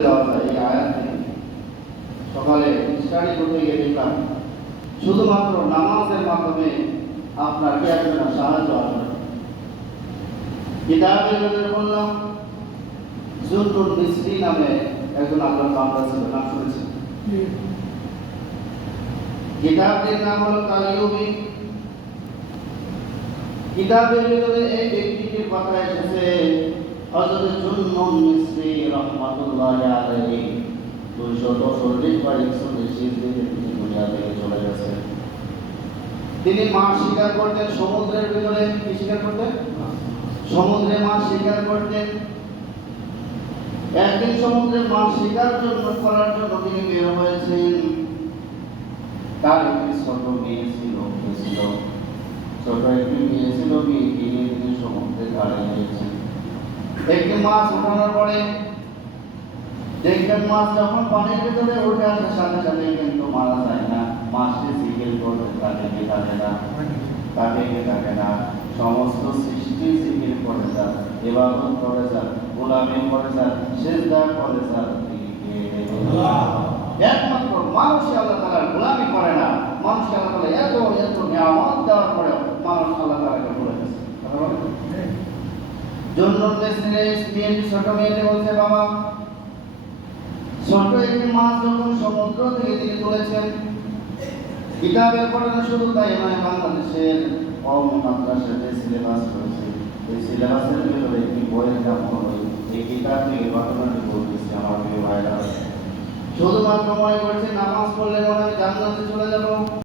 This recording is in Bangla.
এই আয়াতে সকালে স্টাডি করতে গিয়ে দেখলাম শুধুমাত্র নামাজের মাধ্যমে আপনার কি আসবে না, সাহায্য আসবে। কিতাবের মধ্যে বললাম জুন্নুল মিসরি নামে একজন আল্লাহর বান্দা ছিল, নাম শুনেছেন? কিতাবের নাম হলো কালিউবি। কিতাবের ভিতরে এই ব্যক্তিটির কথা এসেছে হযরত জুন্নুল মিসরি রাহমাতুল্লাহি আলাইহি 240 বা 140 হিজরিতে তিনি দুনিয়া থেকে চলে গেছেন। তিনি মাছ শিকার করতেন সমুদ্রের ভিতরে। কি শিকার করতেন? সমুদ্রে মাছ শিকার করতেন। একদিন সমুদ্রে মাছ শিকার করার জন্য তিনি বের হয়েছেন। তার একটি ছোট মেয়ে ছিল, ছোট একটি মেয়ে ছিল, মেয়েকে নিয়ে তিনি সমুদ্রের ধারে গিয়েছেন। একটি মাছ ওঠানোর পরে দেখবেন মাছ যখন পানির ভিতরে উঠে আসার সাথে সাথে কিন্তু মারা যায় না, মাছটি জিজ্ঞেস করতে থাকে না, সমস্ত সৃষ্টি জিজ্ঞেস করে যান, ইবাদত করে যান, গোলামি করে যান, সিজদা করে যান। একমাত্র মানুষই আল্লাহ তাআলার গোলামি করে না। মানুষকে আল্লাহ তাআলা এত এত নিয়ামত দেওয়ার পরেও মানুষ আল্লাহ তাআলাকে ভুলে গেছে। জন্নুল মিসরি ছোট মেয়েটি বলছে, বাবা, ছোট একটি মাছ যখন সমুদ্র থেকে তিনি তুলেছেন, কিতাবের পড়ানো শুধু তাই নয়, বাংলাদেশের মাদ্রাসার যে সিলেবাস রয়েছে এই সিলেবাসের ভিতরে একটি বইয়ের নাম হলো এই কিতাব থেকে ঘটনাটি বলতেছি। আমার প্রিয় ভাইরা, শুধুমাত্র মনে করছে নামাজ পড়লে মনে হয় জান্নাতে চলে যাব।